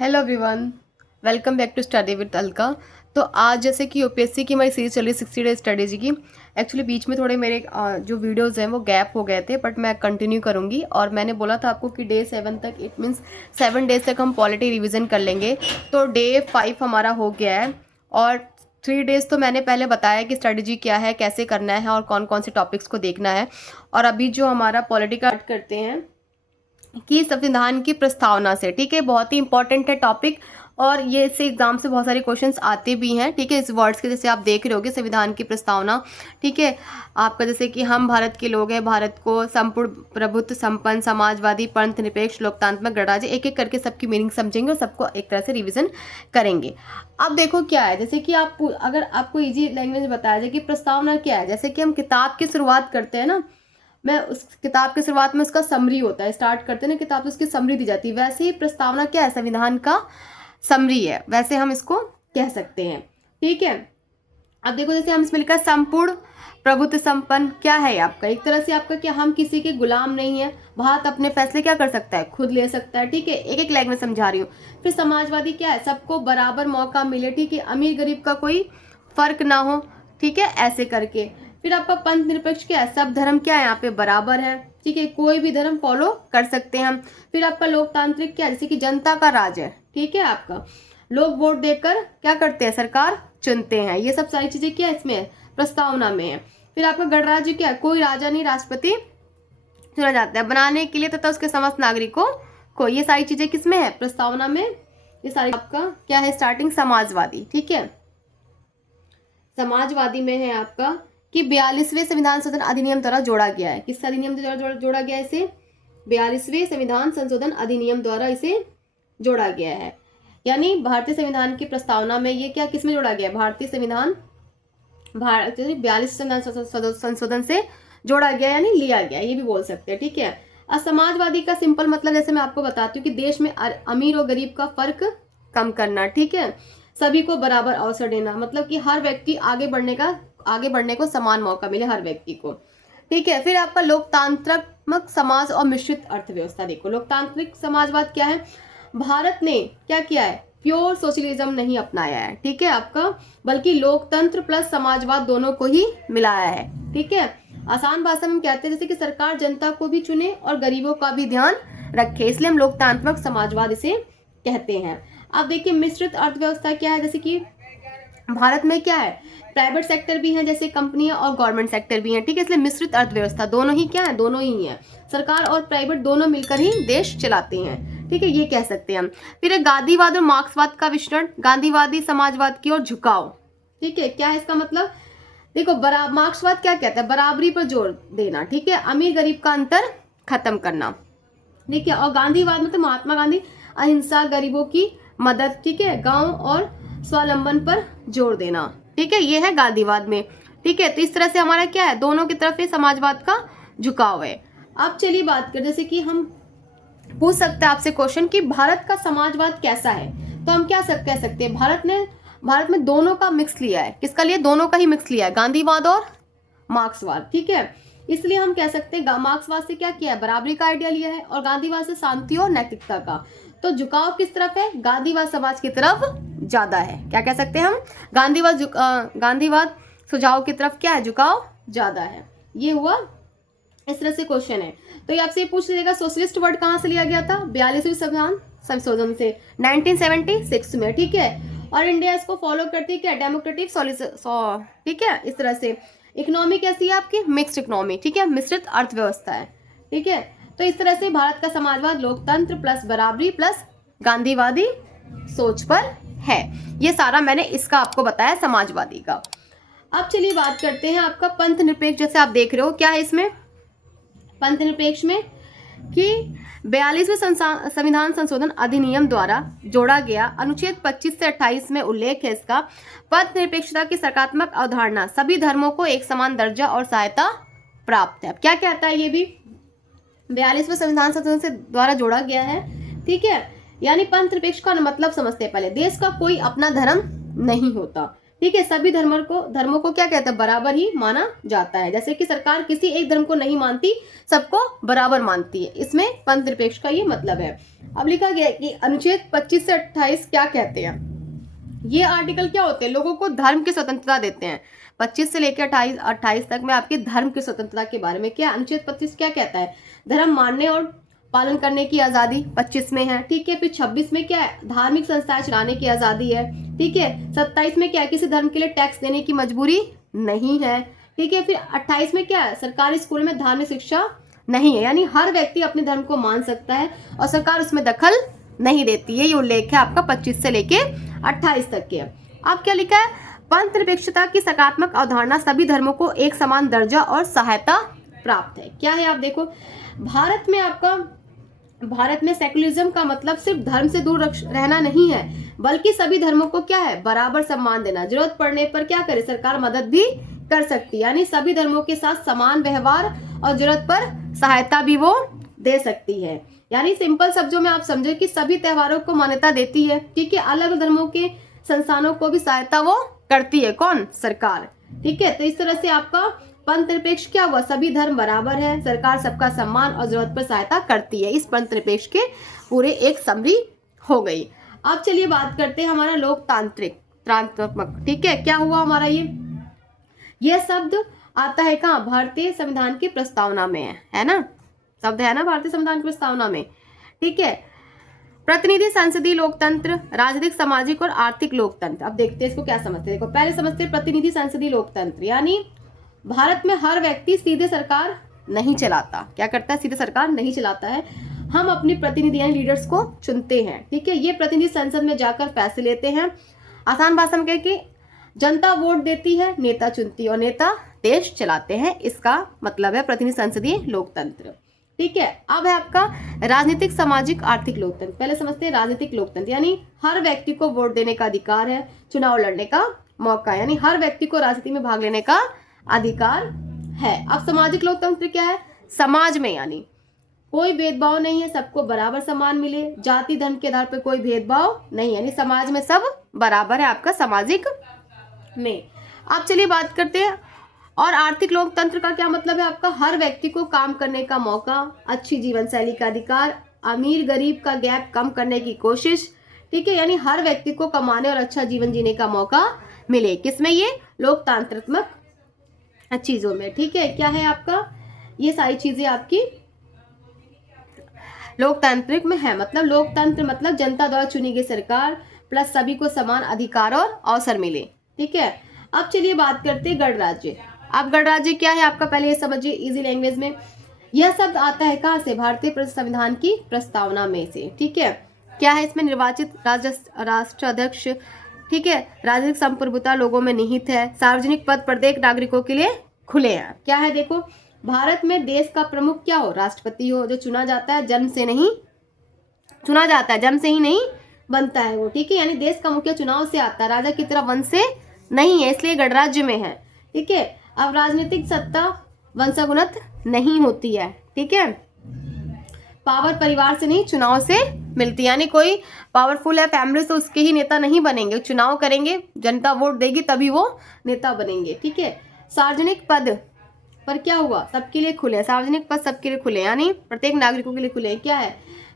Hello everyone, welcome back to study with Alka. तो आज जैसे कि यूपीएससी की हमारी सीरीज चल रही है 60 डेज स्ट्रेटेजी की। एक्चुअली बीच में थोड़े मेरे जो वीडियोस हैं वो गैप हो गए थे, बट मैं कंटिन्यू करूँगी। और मैंने बोला था आपको कि डे 7 तक, इट मीन्स 7 डेज तक हम पॉलिटी रिवीजन कर लेंगे। तो डे 5 हमारा हो गया है और 3 डेज तो मैंने पहले बताया कि स्ट्रेटजी क्या है, कैसे करना है और कौन कौन से टॉपिक्स को देखना है। और अभी जो हमारा पॉलिटिकल करते हैं कि संविधान की प्रस्तावना से, ठीक है, बहुत ही इंपॉर्टेंट है टॉपिक। और ये इससे एग्जाम से बहुत सारे क्वेश्चंस आते भी हैं, ठीक है, इस वर्ड्स के। जैसे आप देख रहे होगे संविधान की प्रस्तावना, ठीक है, आपका जैसे कि हम भारत के लोग हैं, भारत को संपूर्ण प्रभुत्व संपन्न समाजवादी पंथ निरपेक्ष लोकतांत्रिक गणराज्य, एक एक करके सबकी मीनिंग समझेंगे और सबको एक तरह से रिविजन करेंगे। अब देखो क्या है, जैसे कि आप अगर आपको इजी लैंग्वेज में बताया जाए कि प्रस्तावना क्या है, जैसे कि हम किताब की शुरुआत करते हैं ना, मैं उस किताब की शुरुआत में उसका समरी होता है, स्टार्ट करते हैं ना किताब, तो उसकी समरी दी जाती है। वैसे ही प्रस्तावना क्या है, संविधान का समरी है, वैसे हम इसको कह सकते हैं, ठीक है। अब देखो जैसे हम इसमें लिखा है संपूर्ण प्रभुत्व संपन्न, क्या है आपका, एक तरह से आपका क्या, हम किसी के गुलाम नहीं है, भारत अपने फैसले क्या कर सकता है, खुद ले सकता है, ठीक है। एक एक लाइन में समझा रही हूँ। फिर समाजवादी क्या है, सबको बराबर मौका मिले, ठीक है, अमीर गरीब का कोई फर्क ना हो, ठीक है, ऐसे करके। फिर आपका पंथ निरपेक्ष क्या है, सब धर्म क्या है यहाँ पे बराबर है, ठीक है, कोई भी धर्म फॉलो कर सकते हैं हम। फिर आपका लोकतांत्रिक क्या है, जैसे कि जनता का राज है, ठीक है, आपका लोग वोट देकर क्या करते हैं, सरकार चुनते हैं। ये सब सारी चीजें क्या इसमें है, प्रस्तावना में है। फिर आपका गणराज्य क्या है, कोई राजा नहीं, राष्ट्रपति चुना जाता है बनाने के लिए तथा उसके समस्त नागरिकों को। ये सारी चीजें किसमें है, प्रस्तावना में। ये सारी आपका क्या है, स्टार्टिंग समाजवादी, ठीक है, समाजवादी में है आपका कि 42वें संविधान संशोधन अधिनियम द्वारा जोड़ा गया है। किस अधिनियम द्वारा जोड़ा गया है इसे, 42वें संविधान संशोधन अधिनियम द्वारा इसे जोड़ा गया है। यानी भारतीय संविधान की प्रस्तावना में ये क्या किसमें जोड़ा गया है, भारतीय संविधान 42 संशोधन से जोड़ा गया, यानी लिया गया, ये भी बोल सकते हैं, ठीक है। असमाजवादी का सिंपल मतलब जैसे मैं आपको बताती हूँ कि देश में अमीर और गरीब का फर्क कम करना, ठीक है, सभी को बराबर अवसर देना, मतलब कि हर व्यक्ति आगे बढ़ने को समान मौका मिले हर व्यक्ति को, ठीक है। फिर आपका लोकतांत्रिक समाज और मिश्रित अर्थव्यवस्था। देखो लोकतांत्रिक समाजवाद क्या है, भारत ने क्या किया है, प्योर सोशलिज्म नहीं अपनाया है, ठीक है आपका, बल्कि लोकतंत्र प्लस समाजवाद दोनों को ही मिलाया है, ठीक है। आसान भाषा में कहते हैं जैसे कि सरकार जनता को भी चुने और गरीबों का भी ध्यान रखे, इसलिए हम लोकतांत्रिक समाजवाद इसे कहते हैं। अब देखिए मिश्रित अर्थव्यवस्था क्या है, जैसे कि भारत में क्या है, प्राइवेट सेक्टर भी है जैसे कंपनियां और गवर्नमेंट सेक्टर भी है, ठीक है, इसलिए मिश्रित अर्थव्यवस्था, दोनों ही क्या है, दोनों ही है, सरकार और प्राइवेट दोनों मिलकर ही देश चलाते हैं, ठीक है, ये कह सकते हैं हम। फिर गांधीवाद और मार्क्सवाद का विचरण, गांधीवादी समाजवाद की ओर झुकाव, ठीक है, क्या है इसका मतलब, देखो मार्क्सवाद क्या कहता है, बराबरी पर जोर देना, ठीक है, अमीर गरीब का अंतर खत्म करना, ठीक है। और गांधीवाद मतलब महात्मा गांधी अहिंसा, गरीबों की मदद, ठीक है, गांव और स्वावलंबन पर जोर देना, ठीक है, ये है गांधीवाद में, ठीक है। तो इस तरह से हमारा क्या है, दोनों की तरफ ये समाजवाद का झुकाव है। अब चलिए बात करें, जैसे कि हम पूछ सकते हैं आपसे क्वेश्चन कि भारत का समाजवाद कैसा है, तो हम क्या कह सकते हैं, भारत में दोनों का मिक्स लिया है, किसका लिया, दोनों का ही मिक्स लिया है, गांधीवाद और मार्क्सवाद, ठीक है। इसलिए हम कह सकते हैं मार्क्सवाद से क्या किया है, बराबरी का आइडिया लिया है, और गांधीवाद से शांति और नैतिकता का। तो झुकाव किस तरफ है, गांधीवाद समाज की तरफ ज्यादा है, क्या कह सकते हैं हम, गांधीवाद सुझाव की तरफ क्या है, झुकाव ज्यादा है। ये हुआ, इस तरह से क्वेश्चन है। तो ये आपसे पूछ लीजिएगा सोशलिस्ट वर्ड कहाँ से लिया गया था, 42वें संविधान संशोधन से 1976 में, ठीक है। और इंडिया इसको फॉलो करती है क्या, डेमोक्रेटिक ठीक है, इस तरह से। इकोनॉमी कैसी है आपकी, मिक्स्ड इकोनॉमी, ठीक है, मिश्रित अर्थव्यवस्था है, ठीक है। तो इस तरह से भारत का समाजवाद लोकतंत्र प्लस बराबरी प्लस गांधीवादी सोच पर है। ये सारा मैंने इसका आपको बताया समाजवादी का। अब चलिए बात करते हैं आपका पंथ निरपेक्ष, जैसे आप देख रहे हो क्या है इसमें, पंथ निरपेक्ष में कि 42वें संविधान संशोधन अधिनियम द्वारा जोड़ा गया अनुच्छेद 25 से 28 में उल्लेख है इसका, पंथ निरपेक्षता की सकारात्मक अवधारणा, सभी धर्मों को एक समान दर्जा और सहायता प्राप्त है। अब क्या कहता है, ये भी 42वें संविधान संशोधन से द्वारा जोड़ा गया है, ठीक है। यानी पंथ निरपेक्ष का मतलब समझते हैं पहले, देश का कोई अपना धर्म नहीं होता, ठीक है, सभी धर्मों को क्या कहते हैं, बराबर ही माना जाता है। जैसे कि सरकार किसी एक धर्म को नहीं मानती, सबको बराबर मानती है। इसमें पंथ निरपेक्ष का ये मतलब है। अब लिखा गया है कि अनुच्छेद 25 से 28 क्या कहते हैं। ये आर्टिकल क्या होते हैं, लोगों को धर्म की स्वतंत्रता देते हैं। 25 से लेकर 28 तक में आपकी धर्म की स्वतंत्रता के बारे में क्या अनुच्छेद 25 क्या कहता है, धर्म मानने और पालन करने की आजादी 25 में है। ठीक है, फिर 26 में क्या है, धार्मिक संस्थाएं चलाने की आजादी है। ठीक है, 27 में क्या है, किसी धर्म के लिए टैक्स देने की मजबूरी नहीं है। ठीक है, फिर 28 में क्या है, सरकारी स्कूल में धार्मिक शिक्षा नहीं है, यानी हर व्यक्ति अपने धर्म को मान सकता है और सरकार उसमें दखल नहीं देती है। ये उल्लेख है आपका 25 से लेके 28 तक के। अब क्या लिखा है, पंथ निरपेक्षता की सकारात्मक अवधारणा सभी धर्मों को एक समान दर्जा और सहायता प्राप्त है। क्या है, आप देखो भारत में सेकुलरिज्म का मतलब सिर्फ धर्म से दूर रहना नहीं है, बल्कि सभी धर्मों को क्या है, बराबर सम्मान देना। जरूरत पड़ने पर क्या करे, सरकार मदद भी कर सकती है, यानी सभी धर्मों के साथ समान व्यवहार और जरूरत पर सहायता भी वो दे सकती है। यानी सिंपल शब्दों में आप समझो कि सभी त्योहारों को मान्यता देती है। ठीक है, अलग धर्मों के संस्थानों को भी सहायता वो करती है, कौन, सरकार। ठीक है, तो इस तरह से आपका पंथ निरपेक्ष क्या हुआ, सभी धर्म बराबर है, सरकार सबका सम्मान और जरूरत पर सहायता करती है। इस पंथ निरपेक्ष के पूरे एक समरी हो गई। अब चलिए बात करते हैं हमारा लोकतांत्रिक। ठीक है, क्या हुआ हमारा ये शब्द आता है कहाँ, भारतीय संविधान की प्रस्तावना में है ना, शब्द है ना भारतीय संविधान की प्रस्तावना में। ठीक है, प्रतिनिधि संसदीय लोकतंत्र, राजनीतिक, सामाजिक और आर्थिक लोकतंत्र। अब देखते हैं इसको क्या समझते हैं। देखो, पहले समझते हैं प्रतिनिधि संसदीय लोकतंत्र, यानी भारत में हर व्यक्ति सीधे सरकार नहीं चलाता। क्या करता है, सीधे सरकार नहीं चलाता है, हम अपने प्रतिनिधि यानी लीडर्स को चुनते हैं। ठीक है, ये प्रतिनिधि संसद में जाकर फैसले लेते हैं। आसान भाषा में कह के जनता वोट देती है, नेता चुनती है और नेता देश चलाते हैं। इसका मतलब है प्रतिनिधि संसदीय लोकतंत्र। ठीक है, अब है आपका राजनीतिक, सामाजिक, आर्थिक लोकतंत्र। पहले समझते हैं राजनीतिक लोकतंत्र, यानी हर व्यक्ति को वोट देने का अधिकार है, चुनाव लड़ने का मौका, यानी हर व्यक्ति को राजनीति में भाग लेने का अधिकार है। अब सामाजिक लोकतंत्र क्या है, समाज में यानी कोई भेदभाव नहीं है, सबको बराबर सम्मान मिले, जाति धर्म के आधार पर कोई भेदभाव नहीं, यानी समाज में सब बराबर है आपका सामाजिक में। अब चलिए बात करते हैं और आर्थिक लोकतंत्र का क्या मतलब है, आपका हर व्यक्ति को काम करने का मौका, अच्छी जीवन शैली का अधिकार, अमीर गरीब का गैप कम करने की कोशिश। ठीक है, यानी हर व्यक्ति को कमाने और अच्छा जीवन जीने का मौका मिले। किसमें, ये लोकतांत्रात्मक चीजों में। ठीक है, क्या है आपका, ये सारी चीजें आपकी लोकतांत्रिक में है। मतलब लोकतंत्र मतलब जनता द्वारा चुनी गई सरकार प्लस सभी को समान अधिकार और अवसर मिले। ठीक है, अब चलिए बात करते हैं गणराज्य। अब गणराज्य क्या है आपका, पहले ये समझिए इजी लैंग्वेज में। यह शब्द आता है कहाँ से, भारतीय संविधान की प्रस्तावना में से। ठीक है, क्या है, इसमें निर्वाचित राष्ट्राध्यक्ष, ठीक है, राजनीतिक संप्रभुता लोगों में निहित है, सार्वजनिक पद प्रत्येक नागरिकों के लिए खुले हैं। क्या है, देखो, भारत में देश का प्रमुख क्या हो, राष्ट्रपति हो, जो चुना जाता है, जन्म से नहीं चुना जाता है, जन्म से ही नहीं बनता है वो। ठीक है, यानी देश का मुखिया चुनाव से आता है, राजा की तरह वंश से नहीं है, इसलिए गणराज्य में है। ठीक है, अब राजनीतिक सत्ता वंशानुगत नहीं होती है। ठीक है, पावर परिवार से नहीं, चुनाव से मिलती, यानी कोई पावरफुल है फैमिली तो उसके ही नेता नहीं बनेंगे, चुनाव करेंगे, जनता वोट देगी तभी वो नेता बनेंगे। ठीक है, सार्वजनिक पद पर क्या हुआ, सबके लिए खुले, सार्वजनिक पद सबके लिए खुले, यानी प्रत्येक नागरिकों के लिए खुले। क्या है,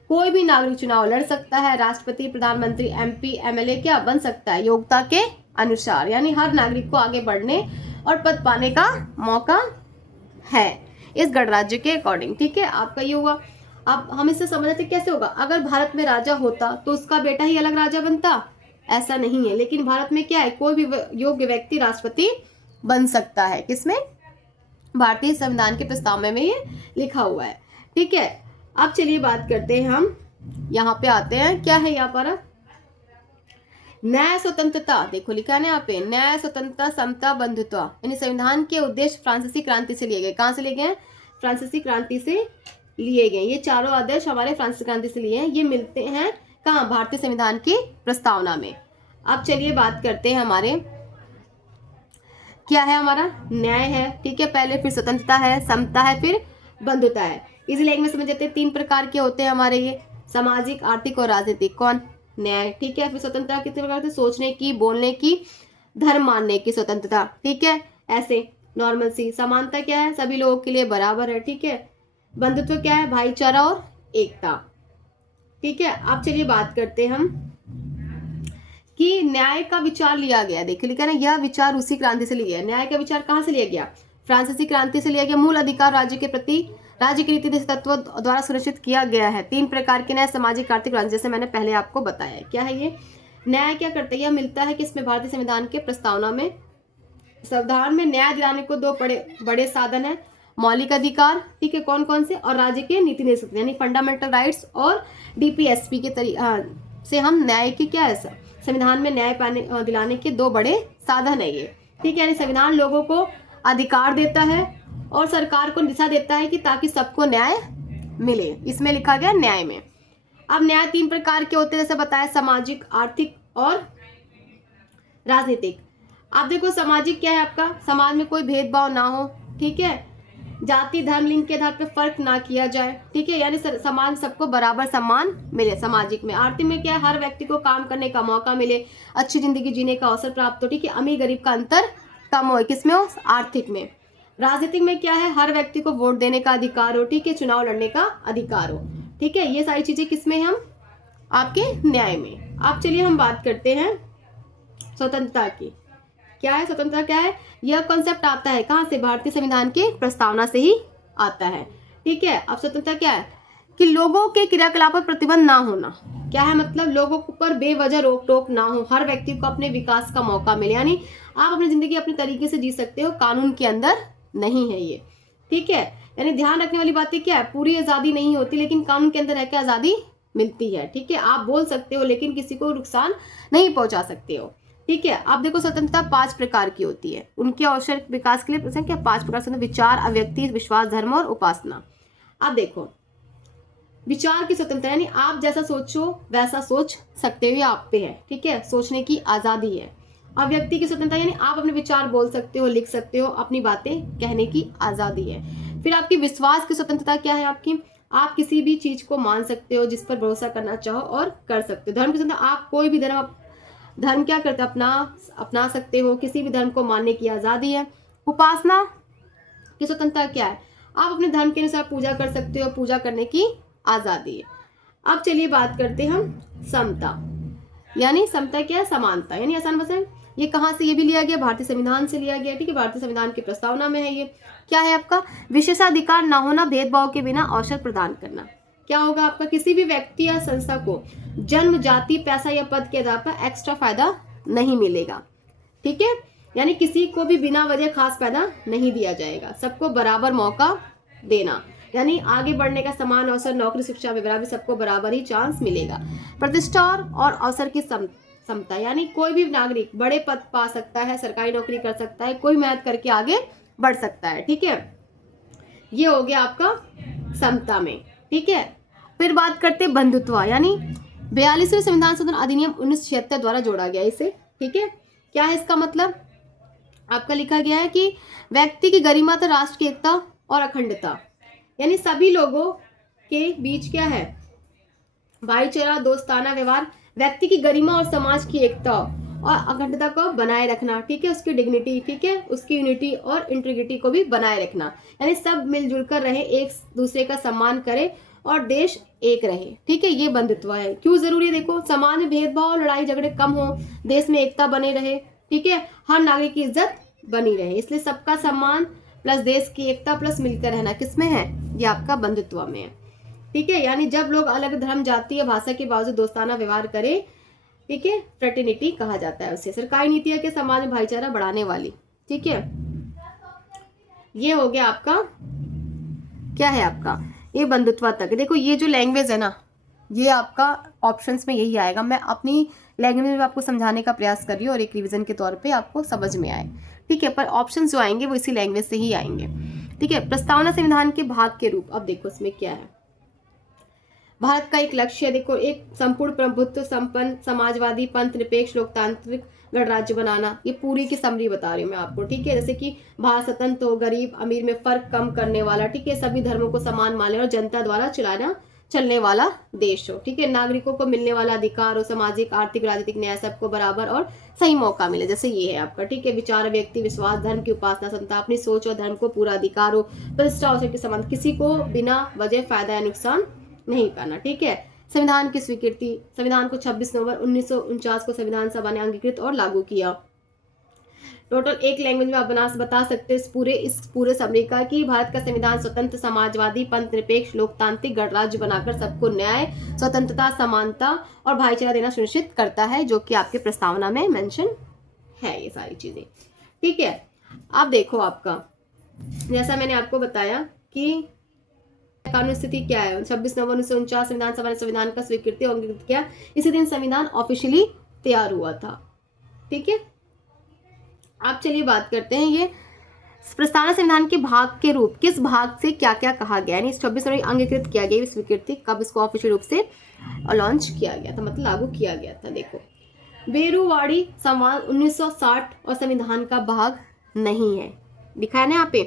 कोई भी नागरिक चुनाव लड़ सकता है, राष्ट्रपति, प्रधानमंत्री, MP, MLA क्या बन सकता है, योग्यता के अनुसार, यानी हर नागरिक को आगे बढ़ने और पद पाने का मौका है इस गणराज्य के अकॉर्डिंग। ठीक है, आपका ये हुआ। अब हम इससे समझते कैसे होगा, अगर भारत में राजा होता तो उसका बेटा ही अलग राजा बनता, ऐसा नहीं है। लेकिन भारत में क्या है, कोई भी योग्य व्यक्ति राष्ट्रपति बन सकता है। किसमें, भारतीय संविधान के प्रस्तावना में ये लिखा हुआ है। ठीक है, अब चलिए बात करते हैं, हम यहाँ पे आते हैं, क्या है यहाँ पर, न्याय स्वतंत्रता। देखो लिखा है ना यहाँ पे, न्याय स्वतंत्रता, समता, बंधुत्व, यानी संविधान के उद्देश्य फ्रांसीसी क्रांति से लिए गए। कहाँ से लिए गए, फ्रांसीसी क्रांति से लिए गए। ये चारों आदर्श हमारे फ्रांसीसी क्रांति से लिए हैं, ये मिलते हैं कहाँ, भारतीय संविधान की प्रस्तावना में। अब चलिए बात करते हैं हमारे, क्या है हमारा, न्याय है। ठीक है, पहले फिर स्वतंत्रता है, समता है, फिर बंधुता है। इसी लैंग्वेज में समझ जाते हैं, 3 प्रकार के होते हैं हमारे ये, सामाजिक, आर्थिक और राजनीतिक। कौन, न्याय। ठीक है, फिर स्वतंत्रता कितने प्रकार से, सोचने की, बोलने की, धर्म मानने की स्वतंत्रता, ठीक है, ऐसे नॉर्मल सी। समानता क्या है, सभी लोगों के लिए बराबर है, ठीक है। बंधुत्व क्या है, भाईचारा और एकता, ठीक है। अब चलिए बात करते हैं हम कि न्याय का विचार लिया गया। देखिए लिखा ना, यह विचार रूसी क्रांति से लिया गया। न्याय का विचार कहाँ से लिया गया, फ्रांसीसी क्रांति से लिया गया। मूल अधिकार राज्य के प्रति राज्य के रीति तत्व द्वारा सुनिश्चित किया गया है। 3 प्रकार के न्याय, सामाजिक, आर्थिक, क्रांति, जैसे मैंने पहले आपको बताया। क्या है ये न्याय, क्या करते हैं, यह मिलता है कि इसमें भारतीय संविधान के प्रस्तावना में, संविधान में न्याय दिलाने को 2 बड़े साधन है, मौलिक अधिकार, ठीक है, कौन कौन से, और राज्य के नीति निर्देशक यानी फंडामेंटल राइट्स, और डीपीएसपी के से हम न्याय की क्या है, संविधान में न्याय पाने दिलाने के 2 बड़े साधन है ये, ठीक है। यानी संविधान लोगों को अधिकार देता है और सरकार को दिशा देता है कि ताकि सबको न्याय मिले, इसमें लिखा गया न्याय में। अब न्याय 3 प्रकार के होते हैं, जैसे बताया, सामाजिक, आर्थिक और राजनीतिक। आप देखो सामाजिक क्या है आपका, समाज में कोई भेदभाव ना हो, ठीक है, जाति, धर्म, लिंग के आधार पर फर्क ना किया जाए, ठीक है, यानी समाज सबको बराबर सम्मान मिले। सामाजिक में। आर्थिक में क्या है, हर व्यक्ति को काम करने का मौका मिले, अच्छी जिंदगी जीने का अवसर प्राप्त हो, ठीक है, अमीर गरीब का अंतर कम हो, किसमें हो, आर्थिक में। राजनीतिक में क्या है, हर व्यक्ति को वोट देने का अधिकार हो, ठीक है, चुनाव लड़ने का अधिकार हो, ठीक है, ये सारी चीजें किसमें, हम आपके न्याय में। अब चलिए हम बात करते हैं स्वतंत्रता की। क्या है स्वतंत्रता, क्या है, यह कॉन्सेप्ट आता है कहाँ से, भारतीय संविधान की प्रस्तावना से ही आता है, ठीक है। अब स्वतंत्रता क्या है कि लोगों के क्रियाकलाप पर प्रतिबंध ना होना। क्या है मतलब, लोगों पर बेवजह रोक टोक ना हो, हर व्यक्ति को अपने विकास का मौका मिले, यानी आप अपनी जिंदगी अपने तरीके से जी सकते हो, कानून के अंदर नहीं है ये, ठीक है। यानी ध्यान रखने वाली बातें क्या है, पूरी आजादी नहीं होती, लेकिन कानून के अंदर है क्या, आजादी मिलती है, ठीक है। आप बोल सकते हो लेकिन किसी को नुकसान नहीं पहुंचा सकते हो, ठीक है। आप देखो स्वतंत्रता 5 प्रकार की होती है, उनके आवश्यक विकास के लिए क्या 5 प्रकार से, विचार, अव्यक्ति, विश्वास, धर्म और उपासना। अब देखो विचार की स्वतंत्रता यानी आप जैसा सोचो वैसा सोच सकते हो, ये आप पे है, ठीक है, सोचने की आजादी है। अव्यक्ति की स्वतंत्रता यानी आप अपने विचार बोल सकते हो, लिख सकते हो, अपनी बातें कहने की आजादी है। फिर आपकी विश्वास की स्वतंत्रता क्या है आपकी, आप किसी भी चीज को मान सकते हो, जिस पर भरोसा करना चाहो और कर सकते हो। धर्म की स्वतंत्रता, आप कोई भी धर्म क्या करते हो, अपना सकते हो, किसी भी धर्म को मानने की आजादी है। उपासना की स्वतंत्रता क्या है, आप अपने धर्म के अनुसार पूजा कर सकते हो, पूजा करने की आजादी है। अब चलिए बात करते हैं हम समता, यानी समता क्या है, समानता, यानी आसान भाषा ये कहाँ से, ये भी लिया गया भारतीय संविधान से लिया गया, ठीक है, भारतीय संविधान की प्रस्तावना में है ये। क्या है आपका, विशेषाधिकार ना होना, भेदभाव के बिना अवसर प्रदान करना। क्या होगा आपका, किसी भी व्यक्ति या संस्था को जन्म, जाति, पैसा या पद के आधार पर एक्स्ट्रा फायदा नहीं मिलेगा, ठीक है, यानी किसी को भी बिना वजह खास फायदा नहीं दिया जाएगा, सबको बराबर मौका देना, यानी आगे बढ़ने का समान अवसर, नौकरी, शिक्षा वगैरह भी सबको बराबर ही चांस मिलेगा। प्रतिष्ठा और अवसर की समता, यानी कोई भी नागरिक बड़े पद पा सकता है, सरकारी नौकरी कर सकता है, कोई मेहनत करके आगे बढ़ सकता है, ठीक है, ये हो गया आपका समता में, ठीक है। फिर बात करते हैं बंधुत्व, यानी 42वें संविधान संशोधन अधिनियम 1976 द्वारा जोड़ा गया इसे, ठीक है। क्या है इसका मतलब, आपका लिखा गया है कि व्यक्ति की गरिमा तो राष्ट्र की एकता और अखंडता, यानी सभी लोगों के बीच क्या है, भाईचारा, दोस्ताना व्यवहार, व्यक्ति की गरिमा और समाज की एकता और अखंडता को बनाए रखना, ठीक है, उसकी डिग्निटी, ठीक है, उसकी यूनिटी और इंटीग्रिटी को भी बनाए रखना, यानी सब मिलजुल कर रहे, एक दूसरे का सम्मान करे और देश एक रहे, ठीक है, ये बंधुत्व है। क्यों जरूरी है, देखो समाज में भेदभाव, लड़ाई झगड़े कम हो, देश में एकता बने रहे, ठीक है, हर नागरिक की इज्जत बनी रहे, इसलिए सबका सम्मान प्लस देश की एकता प्लस मिलकर रहना किसमें है, ये आपका बंधुत्व में है, ठीक है। यानी जब लोग अलग धर्म, जाति या भाषा के बावजूद दोस्ताना व्यवहार करें, ठीक है, फ्रेटर्निटी कहा जाता है उसे। सरकारी नीतियां के समाज में भाईचारा बढ़ाने वाली, ठीक है, ये हो गया आपका, क्या है आपका ये बंधुत्व तक। देखो ये जो लैंग्वेज है ना, ये आपका ऑप्शंस में यही आएगा, मैं अपनी लैंग्वेज में आपको समझाने का प्रयास कर रही हूँ और एक रिवीजन के तौर पे आपको समझ में आए, ठीक है, पर ऑप्शंस जो आएंगे वो इसी लैंग्वेज से ही आएंगे, ठीक है। प्रस्तावना संविधान के भाग के रूप, अब देखो इसमें क्या है, भारत का एक लक्ष्य है, देखो एक संपूर्ण प्रभुत्व संपन्न समाजवादी पंथ निरपेक्ष लोकतांत्रिक गणराज्य बनाना, ये पूरी की समरी बता रही हूँ मैं आपको, ठीक है। जैसे कि भारत स्वतंत्र हो, गरीब अमीर में फर्क कम करने वाला, ठीक है, सभी धर्मों को समान माने और जनता द्वारा चलाना चलने वाला देश हो। ठीक है, नागरिकों को मिलने वाला अधिकार हो, सामाजिक आर्थिक राजनीतिक न्याय सबको बराबर और सही मौका मिले, जैसे ये है आपका। ठीक है, विचार, व्यक्ति विश्वास, धर्म की उपासना, स्वतंत्रता, अपनी सोच और धर्म को पूरा अधिकार हो, प्रतिष्ठा अवसर के संबंध, किसी को बिना वजह फायदा या नुकसान नहीं पाना। ठीक है, संविधान की स्वीकृति, संविधान को 26 नवंबर 1949 को संविधान सभा ने अंगीकृत और लागू किया। टोटल एक लैंग्वेज में आप बता सकते हैं इस पूरे समरी का कि भारत का संविधान स्वतंत्र, समाजवादी, पंथ निरपेक्ष, लोकतांत्रिक गणराज्य बनाकर सबको न्याय, स्वतंत्रता, समानता और भाईचारा देना सुनिश्चित करता है, जो कि आपके प्रस्तावना में मेंशन है ये सारी चीजें। ठीक है, आप देखो आपका जैसा मैंने आपको बताया कि कानून स्थिति क्या है। 26 नवंबर 1949 संविधान सभा ने संविधान का स्वीकृति और अंगीकृत किया। इसी दिन संविधान ऑफिशियली तैयार हुआ था। ठीक है, आप चलिए बात करते हैं ये प्रस्तावना संविधान के भाग के रूप, किस भाग से क्या क्या कहा गया, यानी 26 नवंबर अंगीकृत किया गया स्वीकृति, कब इसको ऑफिशियल रूप से लॉन्च किया गया था, मतलब लागू किया गया था। देखो, बेरुवाड़ी संवाद 1960 और संविधान का भाग नहीं है, दिखा है ना यहाँ पे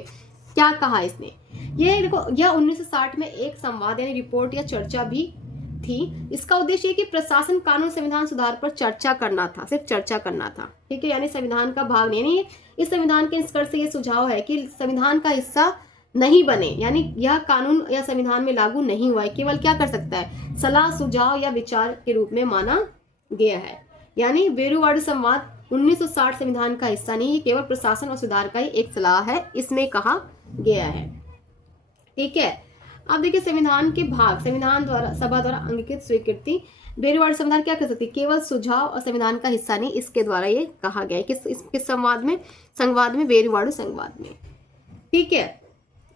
क्या कहा इसने। ये देखो, यह 1960 में एक संवाद यानी रिपोर्ट या चर्चा भी थी। इसका उद्देश्य कि प्रशासन, कानून, संविधान सुधार पर चर्चा करना था, सिर्फ चर्चा करना था। ठीक है, यानी संविधान का भाग नहीं। यानी इस संविधान के निष्कर्ष से ये सुझाव है कि संविधान का हिस्सा नहीं बने, यानी यह कानून या संविधान में लागू नहीं हुआ है, केवल क्या कर सकता है, सलाह, सुझाव या विचार के रूप में माना गया है। यानी बेरुवाड़ी संवाद 1960 संविधान का हिस्सा नहीं, ये केवल प्रशासन और सुधार का ही एक सलाह है, इसमें कहा गया है। ठीक है, अब देखिए संविधान के भाग, संविधान द्वारा सभा द्वारा अंगीकृत स्वीकृति, बेरुवाड़ी संविधान क्या कर सकती है, केवल सुझाव और संविधान का हिस्सा नहीं, इसके द्वारा ये कहा गया है किस संवाद में बेरुवाड़ी संवाद में। ठीक है,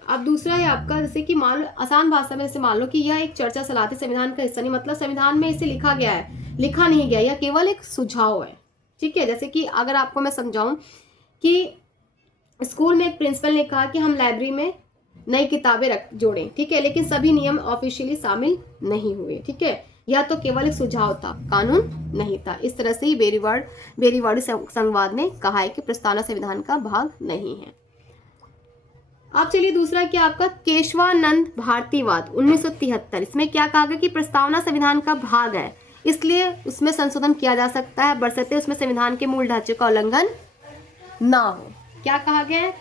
अब दूसरा है आपका, जैसे कि मान लो आसान भाषा में, जैसे मान लो कि यह एक चर्चा सलाह थी, संविधान का हिस्सा नहीं, मतलब संविधान में इसे लिखा गया है, लिखा नहीं गया, यह केवल एक सुझाव है। ठीक है, जैसे कि अगर आपको मैं समझाऊं कि स्कूल में एक प्रिंसिपल ने कहा कि हम लाइब्रेरी में नई किताबें जोड़ें। ठीक है, लेकिन सभी नियम ऑफिशियली शामिल नहीं हुए। ठीक है, यह तो केवल एक सुझाव था, कानून नहीं था। इस तरह से ही बेरुवाड़ी संवाद ने कहा है कि प्रस्तावना संविधान का भाग नहीं है। अब चलिए दूसरा क्या आपका, केशवानंद भारतीवाद 1973, इसमें क्या कहा गया कि प्रस्तावना संविधान का भाग है, इसलिए उसमें संशोधन किया जा सकता है, बशर्ते उसमें संविधान के मूल ढांचे का उल्लंघन ना हो। क्या कहा गया है,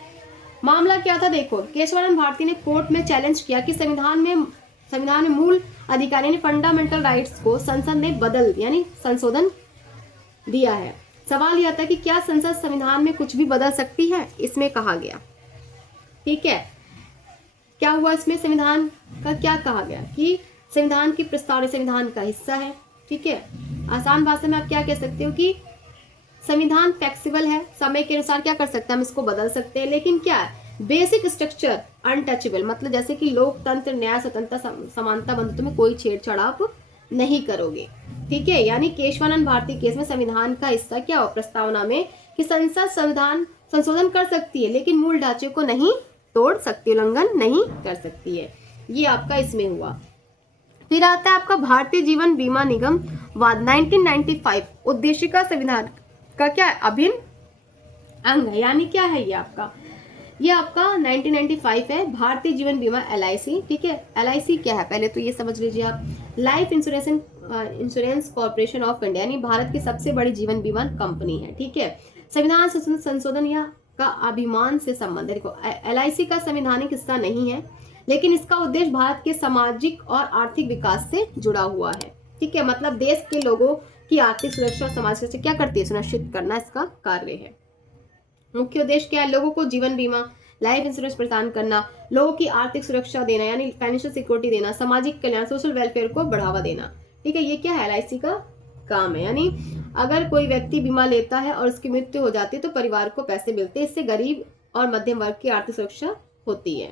मामला क्या था, देखो, केशवानंद भारती ने कोर्ट में चैलेंज किया कि संविधान में मूल अधिकार यानी फंडामेंटल राइट्स को संसद ने बदल यानी संशोधन दिया है। सवाल यह था कि क्या संसद संविधान में कुछ भी बदल सकती है, इसमें कहा गया। ठीक है, क्या हुआ इसमें, संविधान का क्या कहा गया कि संविधान की प्रस्तावना संविधान का हिस्सा है। ठीक है, आसान भाषा में आप क्या कह सकते हो कि संविधान फ्लेक्सिबल है, समय के अनुसार क्या कर सकते हैं, हम इसको बदल सकते हैं, लेकिन क्या बेसिक स्ट्रक्चर अनटचेबल, मतलब जैसे कि लोकतंत्र, न्याय, स्वतंत्रता, समानता, बंधुत्व में कोई छेड़छाड़ आप नहीं करोगे। ठीक है, यानी केशवानंद भारती केस में संविधान का हिस्सा क्या हो, प्रस्तावना में कि संसद संविधान संशोधन कर सकती है, लेकिन मूल ढांचे को नहीं तोड़ सकती, उल्लंघन नहीं कर सकती है। ये आपका इसमें हुआ। फिर आता है आपका भारतीय जीवन बीमा निगम वाद 1995, उद्देशिका संविधान का क्या है, अभिन्न अंग है, यानी क्या है ये आपका 1995 है, भारतीय जीवन बीमा LIC। ठीक है, LIC क्या है, पहले तो ये समझ लीजिए आप, life insurance corporation of India, यानी भारत की सबसे बड़ी जीवन बीमा कंपनी है। ठीक है, संविधान संशोधन या का अभिमान से संबंध है। देखो, LIC का संवैधानिक हिस्सा नहीं है, लेकिन इसका उद्देश्य भारत के सामाजिक और आर्थिक विकास से जुड़ा हुआ है। ठीक है, मतलब देश के लोगों की आर्थिक सुरक्षा और समाज सुरक्षा क्या करती है, सुनिश्चित करना इसका कार्य है। मुख्य उद्देश्य क्या है, लोगों को जीवन बीमा, लाइफ इंश्योरेंस प्रदान करना, लोगों की आर्थिक सुरक्षा देना यानी फाइनेंशियल सिक्योरिटी देना, सामाजिक कल्याण, सोशल वेलफेयर को बढ़ावा देना। ठीक है, ये क्या है, LIC का काम है। यानी अगर कोई व्यक्ति बीमा लेता है और उसकी मृत्यु हो जाती है तो परिवार को पैसे मिलते हैं, इससे गरीब और मध्यम वर्ग की आर्थिक सुरक्षा होती है।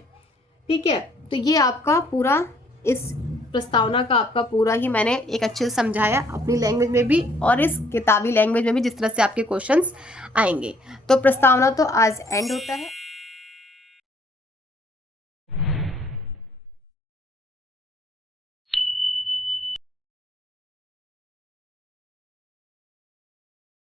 ठीक है, तो ये आपका पूरा इस प्रस्तावना का आपका पूरा ही मैंने एक अच्छे से समझाया अपनी लैंग्वेज में भी और इस किताबी लैंग्वेज में भी, जिस तरह से आपके क्वेश्चंस आएंगे। तो प्रस्तावना तो आज एंड होता है।